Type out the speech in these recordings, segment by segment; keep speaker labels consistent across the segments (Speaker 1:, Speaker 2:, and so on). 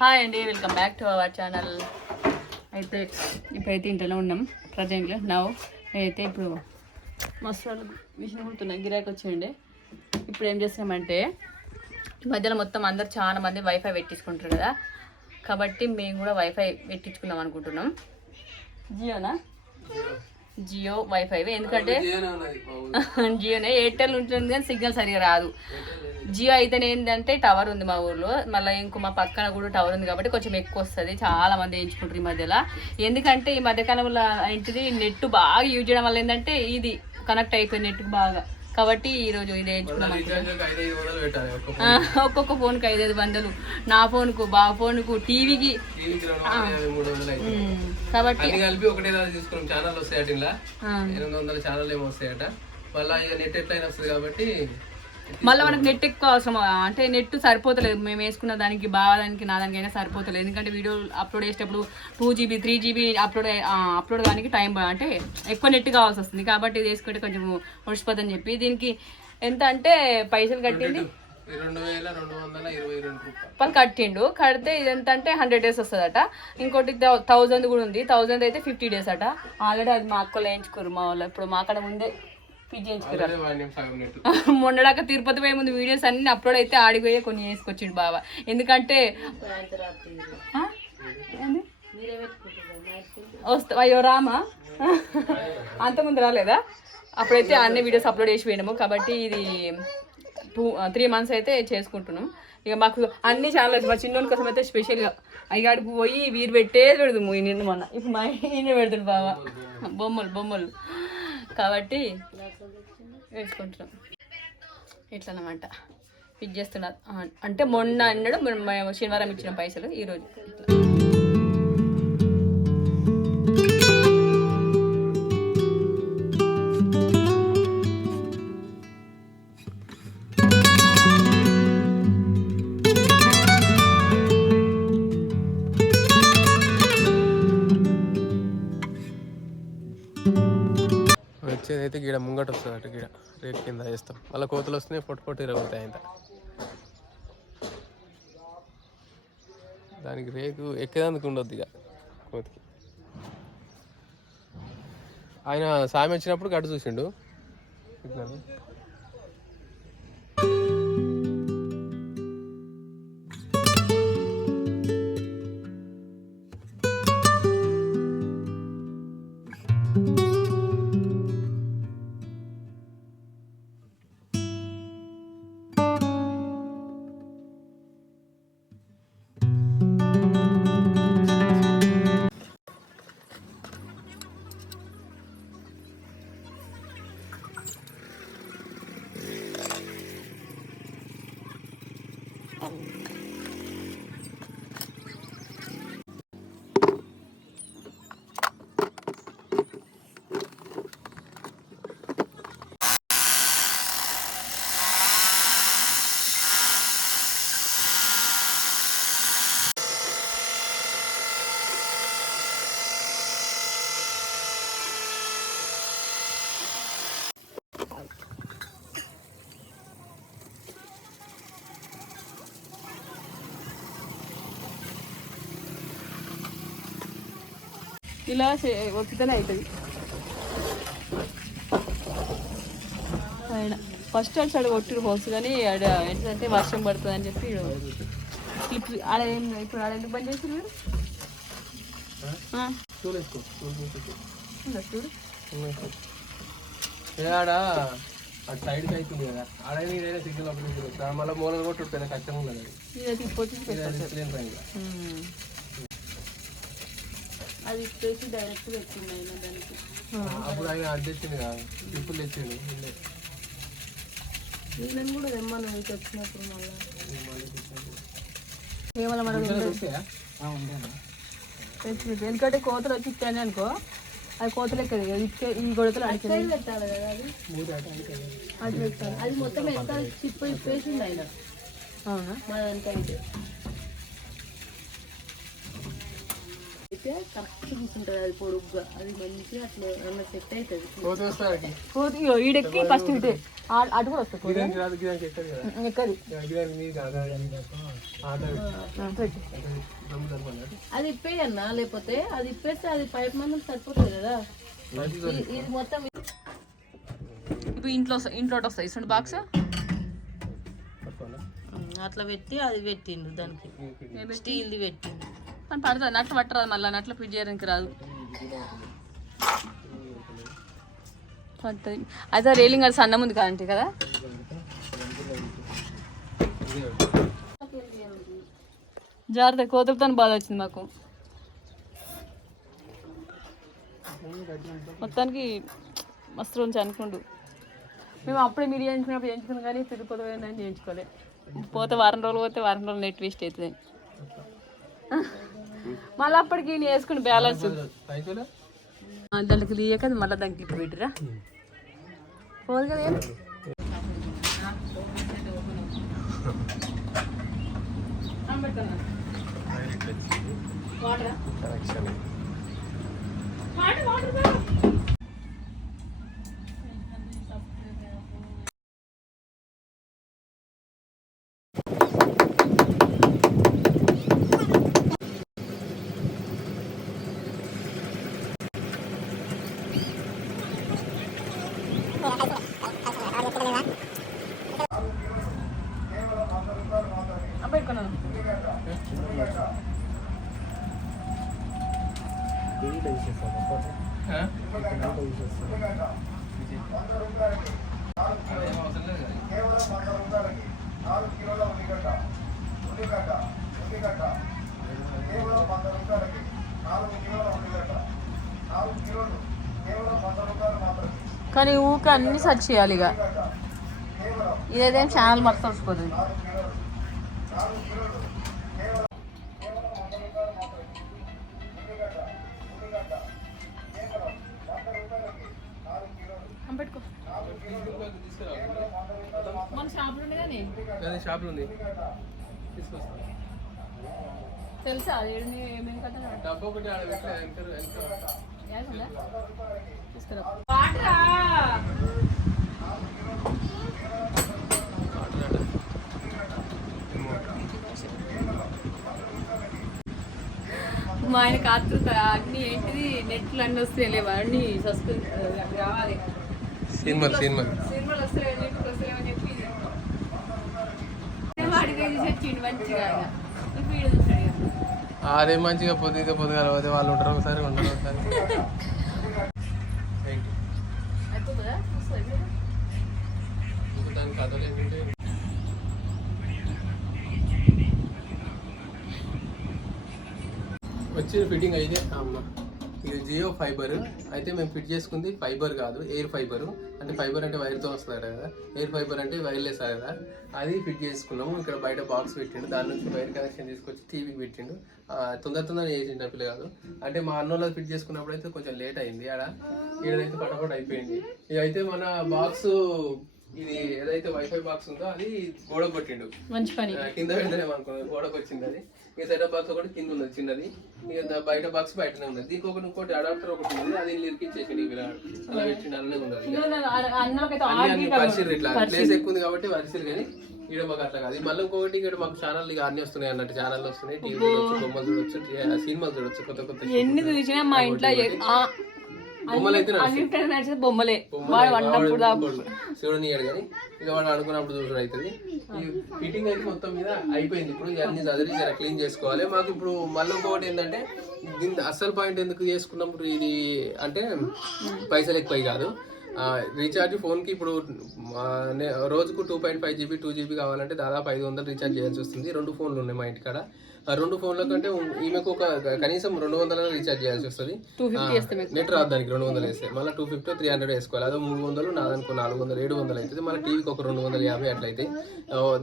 Speaker 1: Hi అండి welcome back to our channel అయితే ఇప్పుడైతే ఇంట్లోనే ఉన్నాం ప్రజెంట్లో. నవ్వు అయితే ఇప్పుడు మస్తు మిషన్ కుడుతున్నాయి గిరాకీ వచ్చేయండి. ఇప్పుడు ఏం చేస్తామంటే ఈ మధ్యలో మొత్తం అందరు చాలా మంది వైఫై పెట్టించుకుంటారు కదా. కాబట్టి మేము కూడా వైఫై పెట్టించుకుందాం అనుకుంటున్నాం. జియోనా? జియో వైఫై ఎందుకంటే జియోనే ఎయిర్టెల్ ఉంటుంది కానీ సిగ్నల్ సరిగా రాదు. జియో అయితేనే ఏంటంటే టవర్ ఉంది మా ఊర్లో. మళ్ళీ ఇంకో మా పక్కన కూడా టవర్ ఉంది కాబట్టి కొంచెం ఎక్కువ వస్తుంది. చాలా మంది వేయించుకుంటారు ఈ మధ్యలో. ఎందుకంటే ఈ మధ్యకాలంలో ఏంటిది? నెట్ బాగా యూజ్ చేయడం వల్ల ఏంటంటే ఇది కనెక్ట్ అయిపోయి నెట్ బాగా. కాబట్టి ఈ రోజు ఇది వేయించుకున్నాం ఒక్కొక్క ఫోన్కి. ఐదైదు వందలు. నా ఫోన్కు బా ఫోన్కు టీవీకి. కాబట్టి
Speaker 2: కలిపి ఒకటే తీసుకున్నాం. ఛానల్ వస్తాయట ఇలా.
Speaker 1: ఆ,
Speaker 2: ఎనిమిది వందల ఛానల్ ఏమో వస్తాయట. మళ్ళీ ఇక నెట్ ఎట్లయినా వస్తుంది కాబట్టి
Speaker 1: మళ్ళీ మనకు నెట్ ఎక్కువ అవసరం. అంటే నెట్ సరిపోతలేదు. మేము వేసుకున్న దానికి బాగా దానికి నా దానికైనా సరిపోతలేదు. ఎందుకంటే వీడియో అప్లోడ్ చేసేటప్పుడు two GB three GB upload upload దానికి టైం అంటే ఎక్కువ నెట్ కావాల్సి వస్తుంది. కాబట్టి ఇది వేసుకుంటే కొంచెం ఒడిచిపోతుందని చెప్పి. దీనికి ఎంత అంటే పైసలు కట్టింది?
Speaker 2: రూపాయలు.
Speaker 1: కట్టిండు. కడితే ఇది ఎంత అంటే హండ్రెడ్ డేస్ వస్తుందట. ఇంకోటి థౌజండ్ కూడా ఉంది. థౌజండ్ అయితే ఫిఫ్టీ డేస్ అట. ఆల్రెడీ అది మా అక్కలు వేయించుకోరు మా వాళ్ళు. ఇప్పుడు మా అక్కడ ముందే మొన్నడాక తిరుపతి పోయే ముందు వీడియోస్ అన్ని అప్లోడ్ అయితే ఆడిపోయే కొన్ని వేసుకొచ్చిండు బాబా ఎందుకంటే? వస్తా అయ్యో రామా? అంతకుముందు రాలేదా? అప్పుడైతే అన్ని వీడియోస్ అప్లోడ్ చేసి పోయినాము. కాబట్టి ఇది టూ త్రీ మంత్స్ అయితే చేసుకుంటున్నాం. ఇక మాకు అన్ని ఛానల్స్ మా చిన్నోని కోసం అయితే స్పెషల్గా అయ్యాడికి పోయి వీరు పెట్టేది పెడదు ఈ నిన్న మొన్న. ఇప్పుడు మా ఈయన పెడతాడు బావా. బొమ్మలు బొమ్మలు. కాబట్టి వేసుకుంటున్నాం. ఇట్లా అనమాట ఫిట్ చేస్తున్నారు అంటే మొన్న అన్నాడు మేము శనివారం ఇచ్చిన పైసలు ఈరోజు ఇట్లా.
Speaker 2: గీడ ముంగట వస్తుంది అటు గీడ రేట్ కింద వేస్తాం మళ్ళీ కోతలు వస్తున్నాయి పొట్టు పొట్టు ఇరగవుతాయి ఇంత దానికి రేకు ఎక్కేదానికి ఉండొద్దు ఇక కోతికి. ఆయన సాయం వచ్చినప్పుడు గడ్డు చూసిండు.
Speaker 1: ఇలా ఒత్తితేనే అవుతుంది ఆయన ఫస్ట్ అటు సైడ్ కొట్టిరు హోల్స్ కానీ ఆడ ఏంటంటే వర్షం పడుతుంది అని చెప్పి స్లిప్ ఆడ ఏం ఇప్పుడు ఆడ ఎందుకు బంద్ చేసి మీరు
Speaker 2: చూడు. ఆడ? అటు సైడ్కి అవుతుంది కదా. సిగ్నల్ ఒకటి మళ్ళీ మూలలు కొట్టి ఉన్నది.
Speaker 1: ఇది తిప్పొచ్చి
Speaker 2: ఇది అది
Speaker 1: ఇప్పేసి డైరెక్ట్ పెట్టింది ఆయన దానికి.
Speaker 2: అప్పుడు ఆయన కదా ఇప్పుడు.
Speaker 1: వీళ్ళని కూడా తెమ్మను మీకు వచ్చినప్పుడు మళ్ళీ.
Speaker 2: తెచ్చింది.
Speaker 1: ఎందుకంటే కోతలు వచ్చి ఇచ్చాను అనుకో అది కోతలు ఎక్కది ఇచ్చే ఈ గొడతలు అడిచాయి పెట్టాలి కదా అది. అది పెట్టాలి. అది మొత్తం ఎంత చిప్ప ఇప్పేసింది ఆయన. అవునా? మా దానికైతే అయితే కరెక్ట్ కూర్చుంటుంది అది పొడుగ్గా. అది మంచిగా అట్లా ఏమన్నా సెట్ అవుతుంది
Speaker 2: కోతి వస్తే
Speaker 1: ఈడెక్కి ఫస్ట్ ఇటే అటు కూడా వస్తుంది
Speaker 2: ఎక్కదు?
Speaker 3: అది ఇప్పేయన్నా లేకపోతే అది ఇప్పేస్తే అది పైప్ మందం సరిపోతుంది కదా. ఇది- మొత్తం
Speaker 1: ఇప్పుడు ఇంట్లో వస్తా- ఇంట్లో వస్తాయి. ఇటువంటి బాక్స్
Speaker 3: అట్లా పెట్టి అది పెట్టిండు దానికి. స్టీల్ది పెట్టిండు.
Speaker 1: కానీ పడుతుంది నట్లు పట్టరాదు మళ్ళీ నట్లు ఫిట్ చేయడానికి రాదు. పడుతుంది అయితే రేలింగ్ అది సన్నం ఉంది కాదంటే కదా? జాగ్రత్త కోతులతో బాధ వచ్చింది మాకు. మొత్తానికి మస్తు రోజు అనుకుండు మేము అప్పుడే మీరు చేయించుకున్నప్పుడు చేయించుకున్నాం కానీ తిరుపతి పోయిందని చేయించుకోలే. పోతే వారం రోజులు పోతే వారం రోజులు నెట్ వేస్ట్ అవుతుంది. మళ్ళీ అప్పటికి నేను వేసుకుని బ్యాలెన్స్ దానికి తీయక మళ్ళీ దానికి ఇప్పుడు పెట్టిరా పోదు కదా. వాటరా? వాటర్, కానీ ఊక అన్ని సెర్చ్ చేయాలి ఇక. ఇదేదేం ఛానల్ మొత్తం వచ్చిపోతుంది పెట్టుకో మన షాపులో ఉంది కానీ?
Speaker 2: అదే షాప్లో ఉంది. తీసుకొస్తా.
Speaker 1: తెలుసా? ఏమేమి కదా
Speaker 2: డబ్బా ఒకటి ఆడ
Speaker 1: తీసుకురా. మా ఆయన కాత్రుత అన్ని ఏంటిది? నెట్లు అన్ని వస్తాయి లేవా? అన్ని సస్పెన్స్ రావాలి.
Speaker 2: సినిమాలు సినిమాలు
Speaker 1: సినిమాలు మంచిగా
Speaker 2: అదే మంచిగా పొద్దుగా పొద్దుగా పోతే వాళ్ళు ఉంటారు ఒకసారి ఉండరు ఒకసారి.
Speaker 1: అయిపోతుందా
Speaker 2: దానికి వచ్చిన ఫిట్టింగ్ అయితే అమ్మ. ఇది జియో ఫైబర్. అయితే మేము ఫిట్ చేసుకుంది ఫైబర్ కాదు ఎయిర్ ఫైబర్. అంటే ఫైబర్ అంటే వైర్తో వస్తుంది కదా. ఎయిర్ ఫైబర్ అంటే వైర్లెస్ కదా. అది ఫిట్ చేసుకున్నాము. ఇక్కడ బయట బాక్స్ పెట్టిండు. దాని నుంచి వైర్ కనెక్షన్ తీసుకొచ్చి టీవీకి పెట్టిండు. తొందర తొందర చేసిండు ఆ కాదు అంటే మా అన్నోళ్ళకి ఫిట్ చేసుకున్నప్పుడు అయితే కొంచెం లేట్ అయింది ఆడ. ఈడైతే పటపట అయిపోయింది. ఇది అయితే మన బాక్స్ ఇది ఏదైతే వైఫై బాక్స్ ఉందో అది గోడ కొట్టిండు.
Speaker 1: మంచి పని.
Speaker 2: కింద పెడతానేమో అనుకున్నాను గోడకు వచ్చింది అది. ఇక సెటప్ బాక్స్ ఒకటి కింద ఉన్నది చిన్నది. ఇక బయట బాక్స్ బయటనే ఉన్నది. దీనికి ఒకటి ఇంకోటి అడాప్టర్ ఒకటి ఉంది అది ఇరికిచ్చేసిండు ఇవి అలా పెట్టిండు అలానే ఉన్నది. పరిస్థితులు ఇట్లా ప్లేస్ ఎక్కువ ఉంది కాబట్టి పరిస్థితులు కానీ ఇక్కడ మాకు అట్లా కాదు. మళ్ళీ ఇంకొకటి ఇక్కడ మాకు ఛానల్ ఇక అన్ని వస్తున్నాయి అన్నట్టు. ఛానల్ వస్తున్నాయి టీవీ చూడొచ్చు బొమ్మలు చూడొచ్చు సినిమాలు చూడొచ్చు కొత్త కొత్త
Speaker 1: ఎన్ని చూసినా మా ఇంట్లో అన్నిటికన్నా నడిచేది బొమ్మలే. వాడు దాకా
Speaker 2: చూడనియాడు కానీ ఇక వాడు అనుకున్నప్పుడు చూసుడు అవుతుంది ఫిట్టింగ్ అయితే మొత్తం మీద అయిపోయింది. ఇప్పుడు ఇవన్నీ చదివి జర క్లీన్ చేసుకోవాలి. మాకు ఇప్పుడు మళ్ళీ ఇంకొకటి ఏంటంటే దీని అసలు పాయింట్ ఎందుకు చేసుకున్నప్పుడు ఇది అంటే పైసలు ఎక్కువ కాదు. రీఛార్జ్ ఫోన్కి ఇప్పుడు రోజుకు two point five GB two GB కావాలంటే దాదాపు ఐదు వందలు రీఛార్జ్ చేయాల్సి వస్తుంది. రెండు ఫోన్లు ఉన్నాయి మా ఇంటికాడ. రెండు ఫోన్ల కంటే ఈమెకు ఒక కనీసం రెండు వందల రీఛార్జ్ చేయాల్సి వస్తుంది. నెట్ రాదు దానికి రెండు వందలు వేస్తే. మళ్ళీ టూ ఫిఫ్టీ త్రీ హండ్రెడ్ వేసుకోవాలి. అదే మూడు వందలు నాదనుకో నాలుగు వందలు ఏడు వందలు అవుతుంది మళ్ళీ టీవీకి ఒక రెండు వందల యాభై అట్లయితే.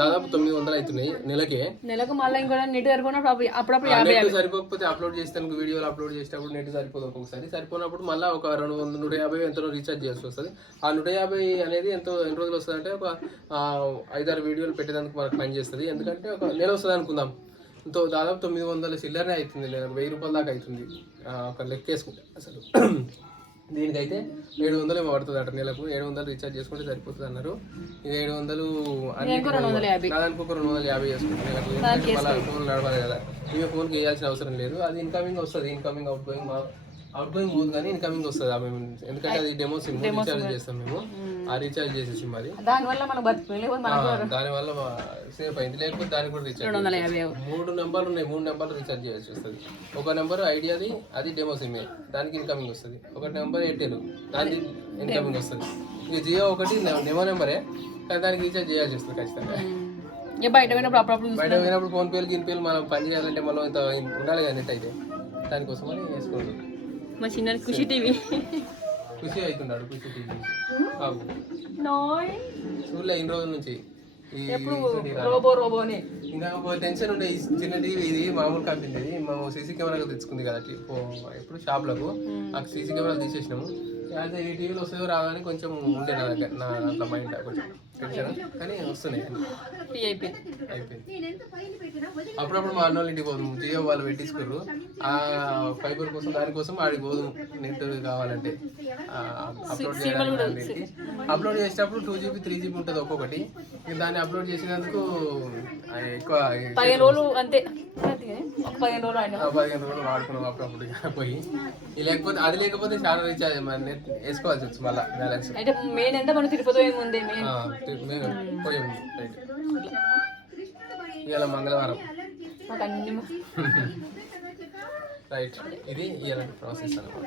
Speaker 2: దాదాపు తొమ్మిది వందలు అవుతున్నాయి నెలకే.
Speaker 1: నెలకు మళ్ళీ ఇంకో నెట్ అప్పుడప్పుడు
Speaker 2: సరిపోకపోతే అప్లోడ్ చేస్తాను. వీడియోలు అప్లోడ్ చేసేటప్పుడు నెట్ సరిపోదు ఒక్కొక్కసారి. సరిపోయినప్పుడు మళ్ళీ ఒక రెండు వందల నూట యాభై ఎంతో రీఛార్జ్ చేయాల్సి వస్తుంది. ఆ నూట యాభై అనేది ఎంతో ఎన్ని రోజులు వస్తుంది అంటే ఒక ఐదారు వీడియోలు పెట్టేదానికి మనకు పని చేస్తుంది. ఎందుకంటే ఒక నెల వస్తుంది అనుకుందాం. దాదాపు తొమ్మిది వందల చిల్లరనే అవుతుంది లేదా వెయ్యి రూపాయల దాకా అవుతుంది. ఒక లెక్క వేసుకుంటే అసలు. దీనికైతే ఏడు వందలు ఏమో పడుతుంది అట నెలకు. ఏడు వందలు రీఛార్జ్ చేసుకుంటే సరిపోతుంది అన్నారు. ఇది ఏడు వందలు దానికి ఒక రెండు వందల యాభై. చేసుకుంటాను ఎందుకంటే మళ్ళీ ఫోన్ నడవాలి కదా. ఇవి ఫోన్కి వేయాల్సిన అవసరం లేదు. అది ఇన్కమింగ్ వస్తుంది. Incoming outgoing outgoing పోదు కానీ ఇన్కమింగ్ వస్తుంది ఎందుకంటే అది డెమో సిమ్ రీఛార్జ్ చేస్తాం మేము. రీఛార్జ్ చేసే సిమ్ అది
Speaker 1: దానివల్ల మనం బతుకు లేకపోతే
Speaker 2: ఆ,
Speaker 1: మనం
Speaker 2: దానివల్ల సేఫ్ అయింది. లేకపోతే దానికి కూడా రీఛార్జ్. మూడు నెంబర్లు ఉన్నాయి. మూడు నెంబర్లు రీఛార్జ్ చేయాల్సి వస్తుంది. ఒక నెంబర్ ఐడియాది అది డెమో సిమ్ దానికి ఇన్కమింగ్ వస్తుంది. ఒక నెంబర్ ఎయిర్టెల్ దానికి ఇన్కమింగ్ వస్తుంది. ఇక జియో ఒకటి నెమో నెంబరే కానీ దానికి రీఛార్జ్ చేయాల్సి వస్తుంది ఖచ్చితంగా.
Speaker 1: బయట పోయినప్పుడు అప్పుడప్పుడు
Speaker 2: బయట పోయినప్పుడు ఫోన్ పేలు గిన్ పేలు మనం పని చేయాలంటే మనం ఇంత ఉండాలి కదా నెట్ అయితే. దానికోసం అని వేసుకోండి
Speaker 1: మా చిన్న ఖుషి టీవీ.
Speaker 2: ఖుషి అవుతున్నాడు ఖుషి టీవీ. బాబు.
Speaker 1: నాయ్
Speaker 2: చూడలే ఇన్ని రోజుల నుంచి
Speaker 1: రోబో రోబోనే?
Speaker 2: ఒక టెన్షన్ ఉండే ఈ చిన్న టీవీ ఇది మామూలు కంపెనీ ఇది మేము సీసీ కెమెరాలు తెచ్చుకుంది కదా టీ- పో- ఇప్పుడు షాప్లకు. ఆ సీసీ కెమెరాలు తీసేసినాము. అయితే ఈ టీవీలో వస్తుందో రాదని కొంచెం ఉండే నా దగ్గర నా అట్లా మైండ్ కొంచెం టెన్షన్ కానీ వస్తున్నాయి.
Speaker 1: అయిపోయింది
Speaker 2: అప్పుడప్పుడు మా అన్నోళ్ళ ఇంటికి పోదు జియో వాళ్ళు పెట్టించుకోరు ఆ ఫైబర్ కోసం దానికోసం ఆడికి పోదు నెట్ కావాలంటే. అప్లోడ్ చేయడానికి అప్లోడ్ చేసేటప్పుడు టూ జీబీ త్రీ జీబీ ఉంటుంది ఒక్కొక్కటి. దాన్ని అప్లోడ్ చేసినందుకు ఎక్కువ
Speaker 1: పదిహేను రోజులు అంతే. పదిహేను రోజులు
Speaker 2: వాడుకున్నాం అప్పుడప్పుడు పోయి. లేకపోతే అది లేకపోతే చాలా రీఛార్జ్ నెట్ వేసుకోవాల్సి వచ్చి మళ్ళీ బ్యాలెన్స్.
Speaker 1: అంటే మెయిన్ మనం తిరుపతి మెయిన్?
Speaker 2: పోయి ఉంది రైట్. ఇవాళ మంగళవారం. రైట్. ఇది ఇవాళ ప్రాసెస్ అనమాట